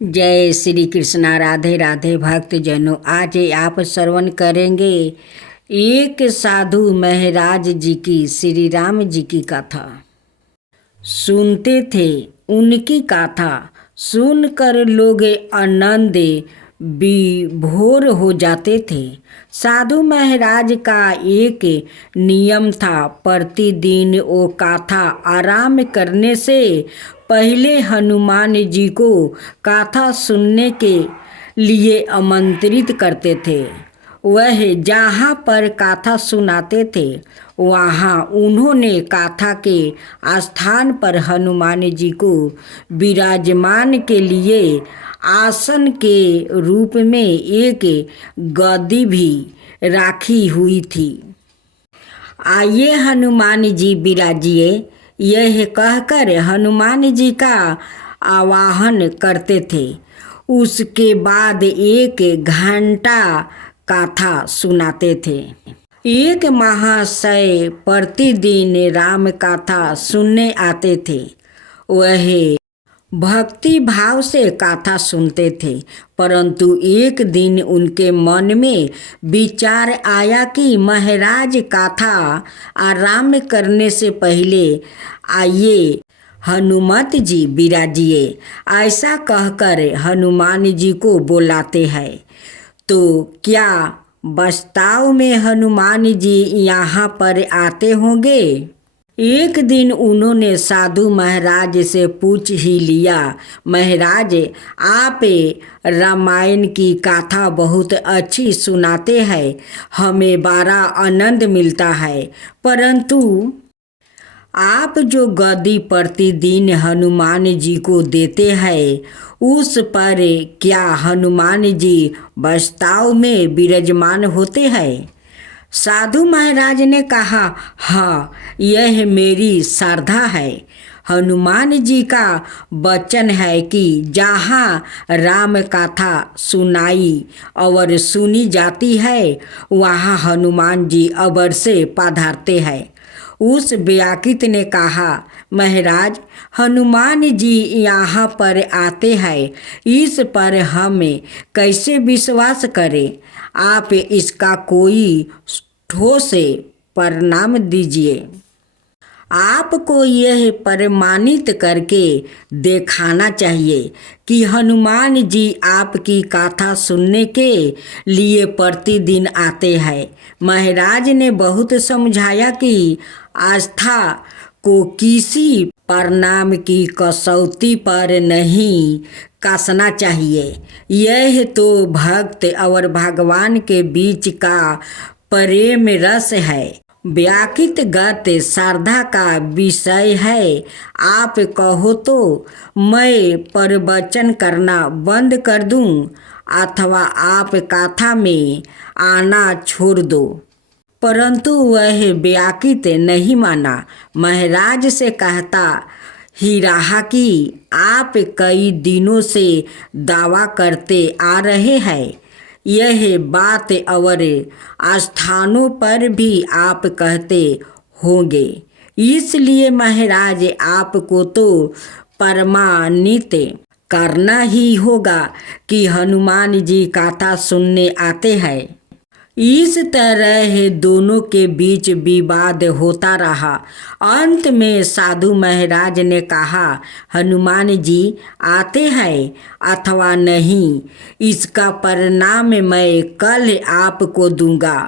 जय श्री कृष्णा। राधे राधे भक्त जनों, आज आप श्रवण करेंगे एक साधु महाराज जी की श्री राम जी की कथा। सुनते थे उनकी कथा, सुनकर लोग आनंद विभोर हो जाते थे। साधु महाराज का एक नियम था, प्रतिदिन वो कथा आराम करने से पहले हनुमान जी को कथा सुनने के लिए आमंत्रित करते थे। वह जहाँ पर कथा सुनाते थे वहाँ उन्होंने कथा के स्थान पर हनुमान जी को विराजमान के लिए आसन के रूप में एक गद्दी भी राखी हुई थी। आइए हनुमान जी विराजिए, यह कहकर हनुमान जी का आवाहन करते थे। उसके बाद एक घंटा कथा सुनाते थे। एक महाशय प्रतिदिन राम कथा सुनने आते थे। वह भक्ति भाव से कथा सुनते थे, परंतु एक दिन उनके मन में विचार आया कि महाराज कथा आराम करने से पहले आइए हनुमत जी विराजिए। ऐसा कहकर हनुमान जी को बुलाते हैं। तो क्या वास्तव में हनुमान जी यहाँ पर आते होंगे? एक दिन उन्होंने साधु महाराज से पूछ ही लिया, महाराज आप रामायण की कथा बहुत अच्छी सुनाते हैं, हमें बड़ा आनंद मिलता है, परंतु आप जो गद्दी प्रतिदिन हनुमान जी को देते हैं उस पर क्या हनुमान जी वास्तव में विराजमान होते हैं? साधु महाराज ने कहा, हाँ, यह मेरी श्रद्धा है। हनुमान जी का वचन है कि जहाँ राम कथा सुनाई और सुनी जाती है वहाँ हनुमान जी अवश्य पधारते हैं। उस व्याकित ने कहा, महाराज हनुमान जी यहाँ पर आते हैं, इस पर हम कैसे विश्वास करें? आप इसका कोई ठोस परिणाम दीजिए। आपको यह प्रमाणित करके दिखाना चाहिए कि हनुमान जी आपकी कथा सुनने के लिए प्रतिदिन आते हैं। महाराज ने बहुत समझाया कि आस्था को किसी परिणाम की कसौटी पर नहीं कसना चाहिए। यह तो भक्त और भगवान के बीच का प्रेम रस है, व्याकितगत श्रद्धा का विषय है। आप कहो तो मैं प्रवचन करना बंद कर दूं अथवा आप कथा में आना छोड़ दो, परंतु वह व्याकित नहीं माना। महाराज से कहता ही रहा कि आप कई दिनों से दावा करते आ रहे हैं, यह बात और स्थानों पर भी आप कहते होंगे, इसलिए महाराज आपको तो प्रमाणित करना ही होगा कि हनुमान जी कथा सुनने आते हैं। इस तरह दोनों के बीच विवाद होता रहा। अंत में साधु महाराज ने कहा, हनुमान जी आते हैं अथवा नहीं, इसका परिणाम मैं कल आपको दूंगा।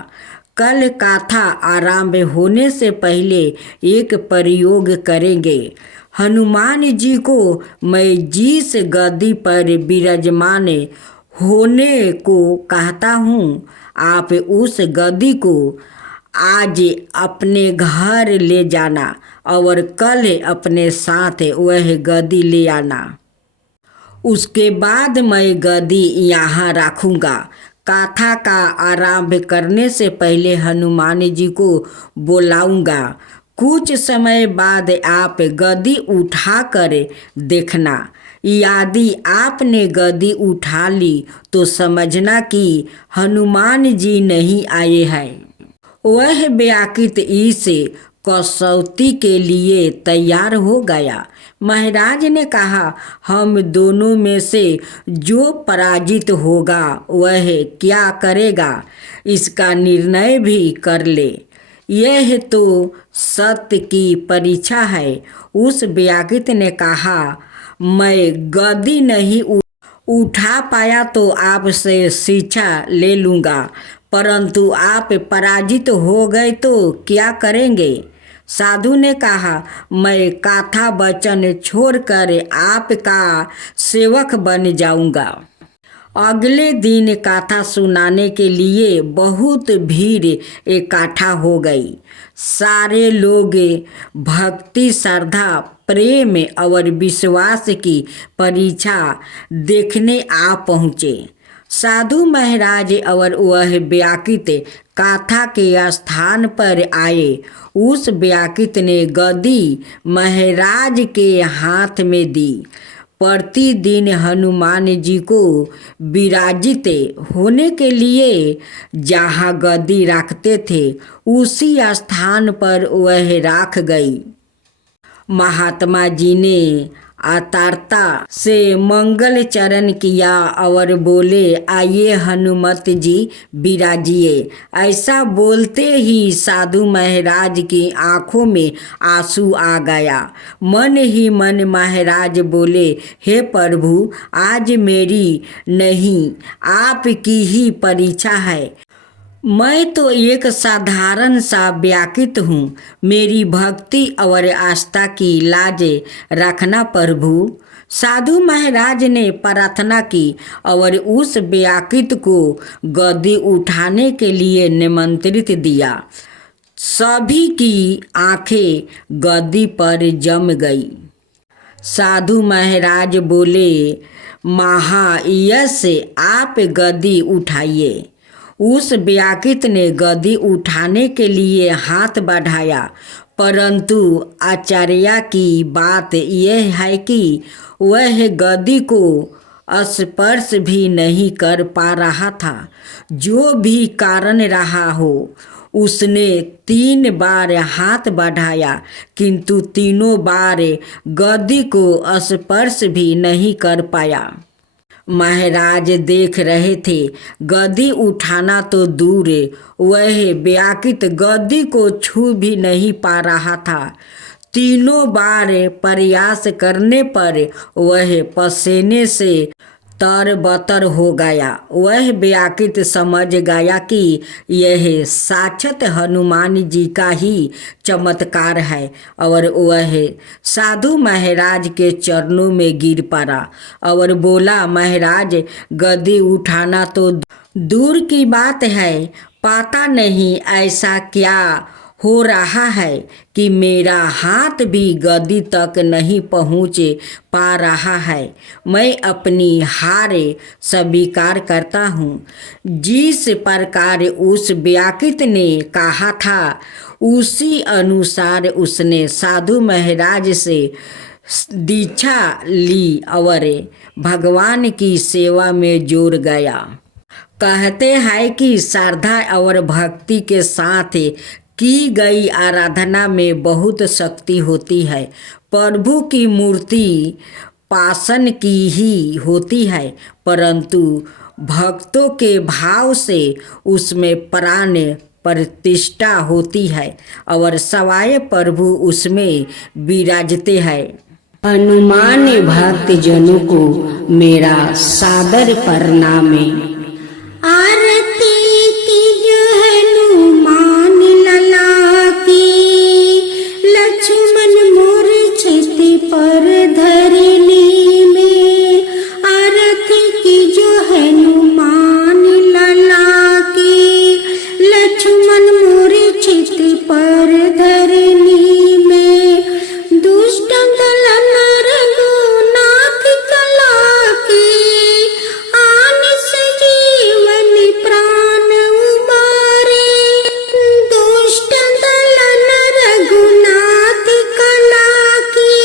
कल कथा आरंभ होने से पहले एक प्रयोग करेंगे। हनुमान जी को मैं जिस गद्दी पर विराजमान होने को कहता हूँ, आप उस गद्दी को आज अपने घर ले जाना और कल अपने साथ वह गद्दी ले आना। उसके बाद मैं गद्दी यहाँ रखूँगा। कथा का आरंभ करने से पहले हनुमान जी को बुलाऊंगा। कुछ समय बाद आप गद्दी उठाकर देखना। यदि आपने गद्दी उठा ली तो समझना कि हनुमान जी नहीं आए हैं। वह व्याकित इस कसौटी के लिए तैयार हो गया। महाराज ने कहा, हम दोनों में से जो पराजित होगा वह क्या करेगा, इसका निर्णय भी कर ले। यह तो सत्य की परीक्षा है। उस व्याकृत ने कहा, मैं गद्दी नहीं उठा पाया तो आपसे शिक्षा ले लूँगा, परंतु आप पराजित हो गए तो क्या करेंगे? साधु ने कहा, मैं कथा वचन छोड़कर आपका सेवक बन जाऊंगा। अगले दिन कथा सुनाने के लिए बहुत भीड़ इकट्ठा हो गई। सारे लोग भक्ति, श्रद्धा, प्रेम और विश्वास की परीक्षा देखने आ पहुँचे। साधु महाराज और वह व्याकृत कथा के स्थान पर आए। उस व्याकृत ने गद्दी महाराज के हाथ में दी। प्रतिदिन हनुमान जी को विराजित होने के लिए जहाँ गद्दी रखते थे उसी स्थान पर वह रख गई। महात्मा जी ने आतरता से मंगल चरण किया और बोले, आइए हनुमत जी विराजिए। ऐसा बोलते ही साधु महाराज की आंखों में आंसू आ गया। मन ही मन महाराज बोले, हे प्रभु, आज मेरी नहीं आपकी ही परीक्षा है। मैं तो एक साधारण सा व्याकृत हूँ। मेरी भक्ति और आस्था की लाज रखना प्रभु। साधु महाराज ने प्रार्थना की और उस व्याकृत को गद्दी उठाने के लिए निमंत्रित दिया। सभी की आंखें गद्दी पर जम गई। साधु महाराज बोले, महायश, आप गद्दी उठाइए। उस व्याकृत ने गद्दी उठाने के लिए हाथ बढ़ाया, परंतु आचार्य की बात यह है कि वह गद्दी को स्पर्श भी नहीं कर पा रहा था। जो भी कारण रहा हो, उसने 3 बार हाथ बढ़ाया, किंतु तीनों बार गद्दी को स्पर्श भी नहीं कर पाया। महाराज देख रहे थे, गद्दी उठाना तो दूर, वह व्याकृत गद्दी को छू भी नहीं पा रहा था। तीनों बार प्रयास करने पर वह पसीने से तरबतर हो गया। वह व्याकृत समझ गया कि यह साक्षात हनुमान जी का ही चमत्कार है और वह साधु महाराज के चरणों में गिर पड़ा और बोला, महाराज, गद्दी उठाना तो दूर की बात है, पता नहीं ऐसा क्या हो रहा है कि मेरा हाथ भी गद्दी तक नहीं पहुँच पा रहा है। मैं अपनी हार स्वीकार करता हूँ। जिस प्रकार उस व्याकृत ने कहा था उसी अनुसार उसने साधु महाराज से दीक्षा ली और भगवान की सेवा में जुड़ गया। कहते हैं कि श्रद्धा और भक्ति के साथ की गई आराधना में बहुत शक्ति होती है। प्रभु की मूर्ति पाषाण की ही होती है, परंतु भक्तों के भाव से उसमें प्राण प्रतिष्ठा होती है और सवाए प्रभु उसमें विराजते हैं। हनुमान भक्त जनों को मेरा सादर प्रणाम। आरती की जो हनुमान लला की, लक्ष्मण मूर्छित पर धरनी में। आरती की जो हनुमान लला की, लक्ष्मण मूर्छित पर धरनी में। दुष्ट दलन रघुनाथ कला की, आन सजीवन प्राण उबारे। दुष्ट दलन रघुनाथ कला की,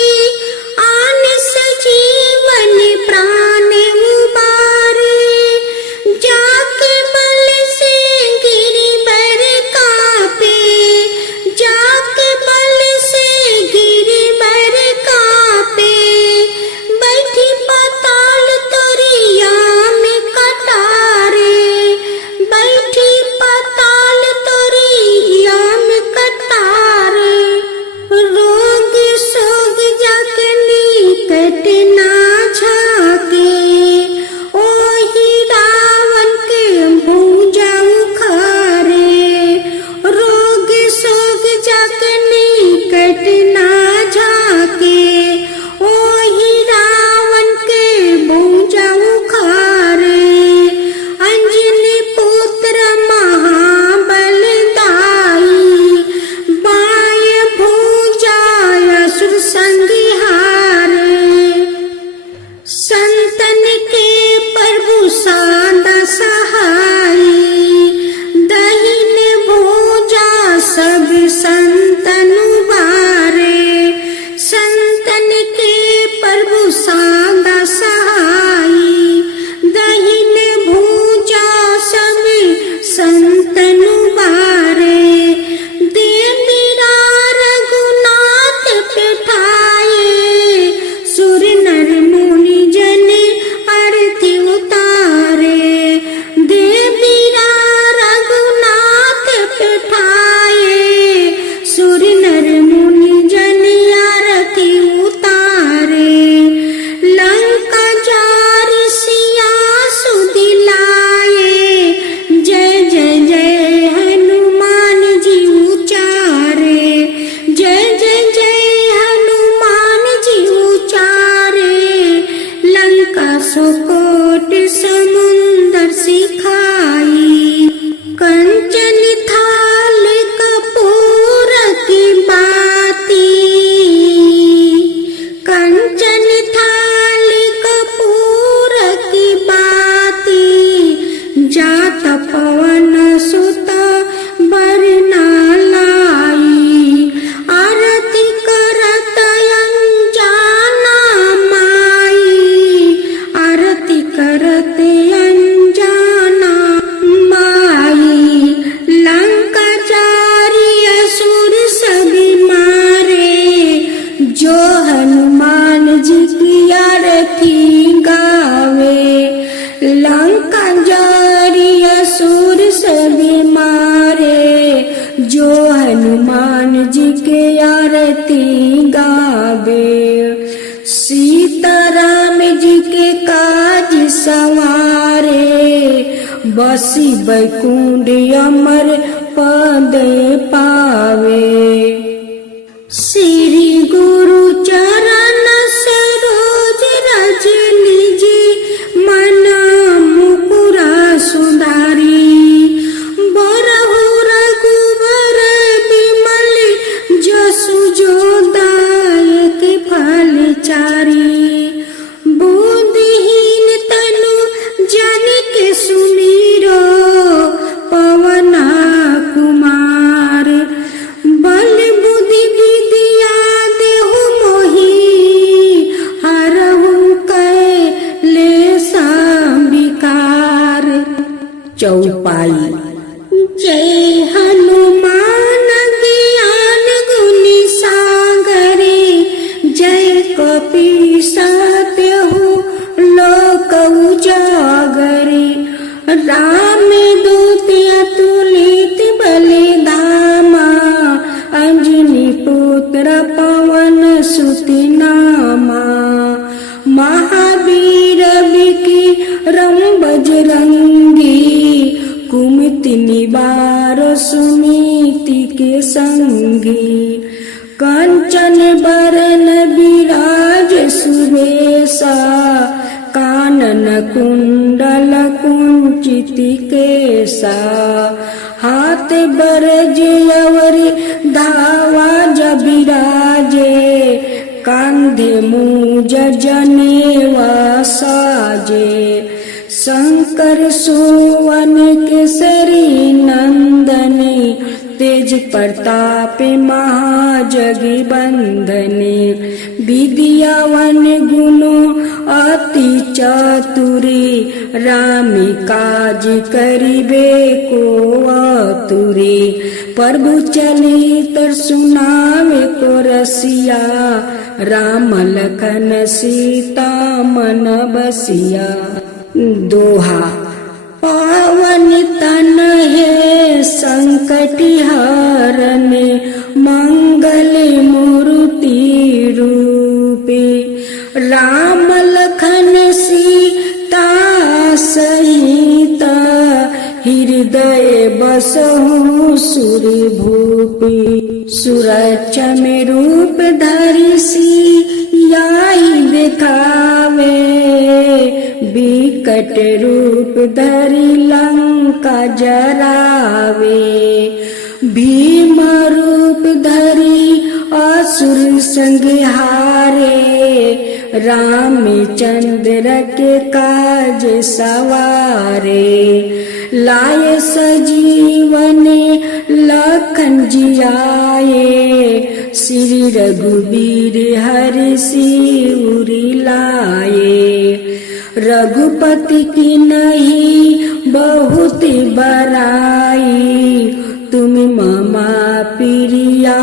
बसी बैकुंठ अमर पद पावे। श्री गुरु चरण सरोज रज निजी मन मुकुरा सुधारी। बरहु रघुबर बिमल जसु जो दायक फल चारी। बुद्धिहीन तनु जन के सुमीरो पवना कुमार। बल बुद्धि विद्या देहु मोहि हरहु कैलेस विकार। चौपाई। जय हनुमान ज्ञान गुण सागरे। जय कपीस तिहु लोक उजागरे। राम दूत अतुलित बलि धामा। अंजनी पुत्र पवन सुत नामा। महावीर विक्रम बजरंगी। कुमति निवार सुनीति के संगी। कंचन बरन विराज सुबेसा। कानन कुंडल कुंचित केसा। हाथ बरज अवर धावा जबिराजे। कांधे मूज जनेवा साजे। शंकर सुवन केसरी नंदने। तेज प्रताप महाजगी बंदने। विद्यावन गुनो अति चतुरी। राम काज करिबे को आतुरी। प्रभु चरित सुनावे को रसिया। राम लखन सीता मन बसिया। दोहा। पावन तन है संकट हरने। मंगल मूर्ति रूपे। राम लखन सीता सहित। हृदय बसहु सुर भूपे। सुरक्षा में रूप धरि सियाहि दिखावे। विकट रूप धरि लंका जरावे। भीम रूप धरि असुर संहारे। रामचंद्र के काज सवारे। लाए सजीवन लखन जियाए। श्री रघुबीर हरि सिर लाए। रघुपति की नहीं बहुत बड़ाई। तुम ममा प्रिया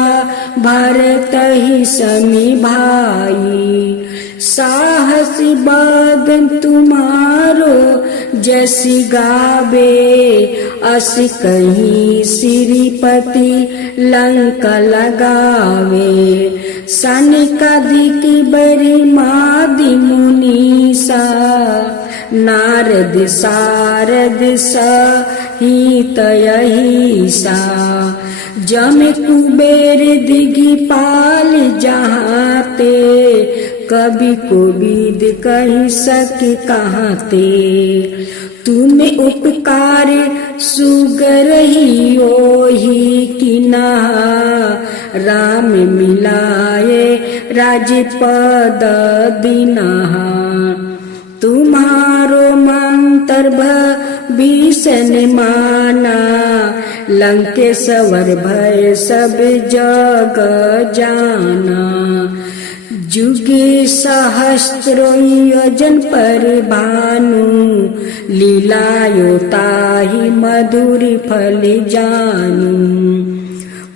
भरत ही समी भाई। साहस बादन तुम्हारो जैसी गावे। अस कहीं श्रीपति लंका लगावे। सनकादिक बरि मादि मुनीसा। नारद सारद सहित अहिसा। जम कुबेर दिगपाल जहाते। कवि कोविद कहि सके कहाते। तुम उपकार सुगर ही ओहि कीना। राम मिलाए राजपद दीनहा। तुम्हारो मंत्र भीषण माना। लंकेश्वर भय सब जग जाना। जुगे सहस्रो योजन पर भानु। लीलायो ताहि मधुर फल जानू।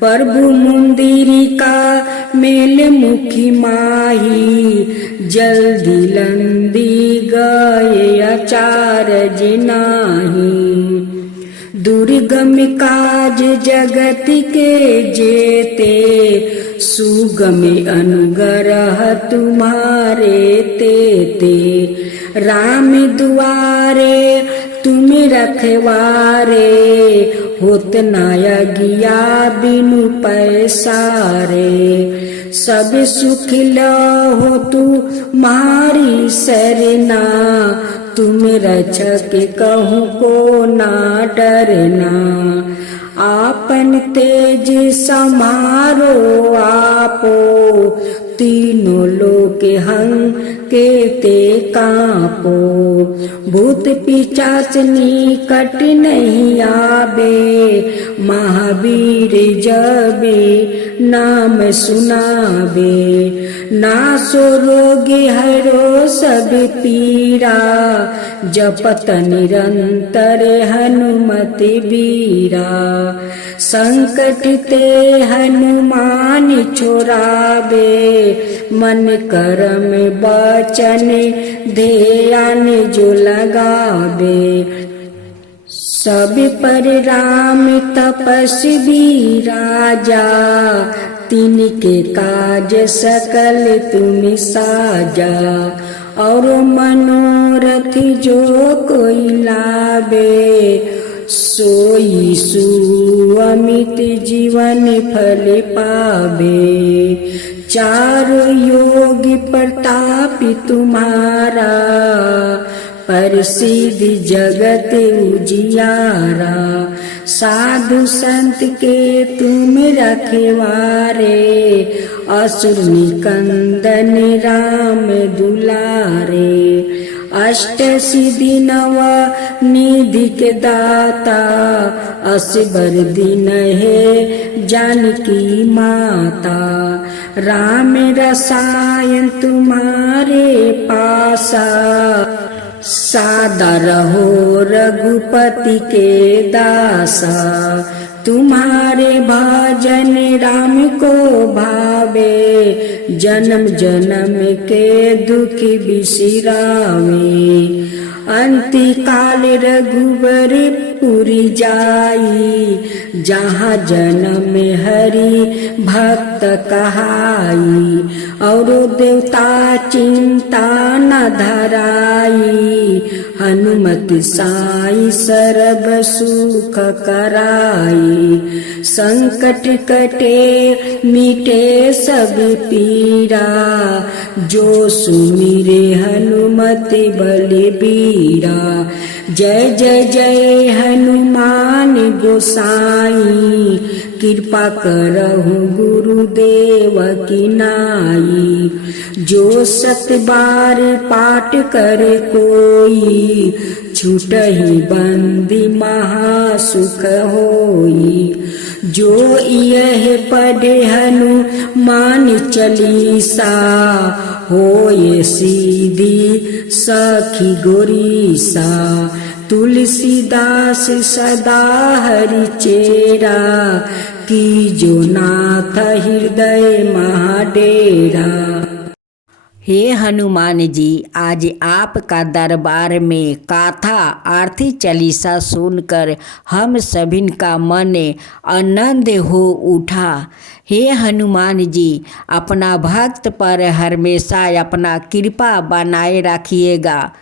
प्रभु मुंदिरिका मेल मुखी माही। जल्दी लंदी गए अचारज नाही। दुर्गम काज जगत के जेते। सुगम अनुग्रह तुम्हारे तेते। राम दुआरे तुम तुम रखवारे, होत ना अगिया बिनु पैसारे। सब सुख लहो तुम्हारी सरना, तुम रक्षक कहूँ को ना डरना। आपन तेज समारो आपो, तीनों लोक के ते कांपो। भूत पिशाच निकट नहीं आबे, महावीर जबे नाम सुनाबे। नासो रोग हरो सब पीरा, जपत निरंतर हनुमत बीरा। संकट ते हनुमान छोड़ावे, मन कर्म वचन ध्यान जो लगावे। सब पर राम तपस्वी राजा, तिनके काज सकल तुम साजा। और मनोरथ जो कोई लावे, सोई सुअमित जीवन फल पावे। चारों योग प्रताप तुम्हारा, प्रसिद्ध जगत उजियारा। साधु संत के तुम रखवारे, असुर निकंदन राम दुलारे। अष्ट सिद्धि नव निधि के दाता, असबर दिन है जानकी माता। राम रसायन तुम्हारे पासा, सादा रहो रघुपति के दासा। तुम्हारे भजन राम को भावे, जन्म जन्म के दुख बिसरावे। अंति काल रघुबर पुरी जाई, जहाँ जन्म हरि भक्त कहाई। और देवता चिंता न धराई, हनुमत साई सर्व सुख कराई। संकट कटे मिटे सब पीरा, जो सुमिरे हनुमत बलबीरा। जय जय जय हनुमान गोसाई, कृपा करहु गुरुदेव की नाई। जो सत बार पाठ करे कोई, छूटहि बंदी महासुख होई। जो यह पढ़े हनुमान चालीसा, होए सीधी सखी गोरीसा। तुलसीदास सदा हरि चेरा, की जो नाथ हृदय महाडेरा। हे हनुमान जी, आज आपका दरबार में गाथा आरती चालीसा सुनकर हम सभी का मन आनंद हो उठा। हे हनुमान जी, अपना भक्त पर हमेशा अपना कृपा बनाए रखिएगा।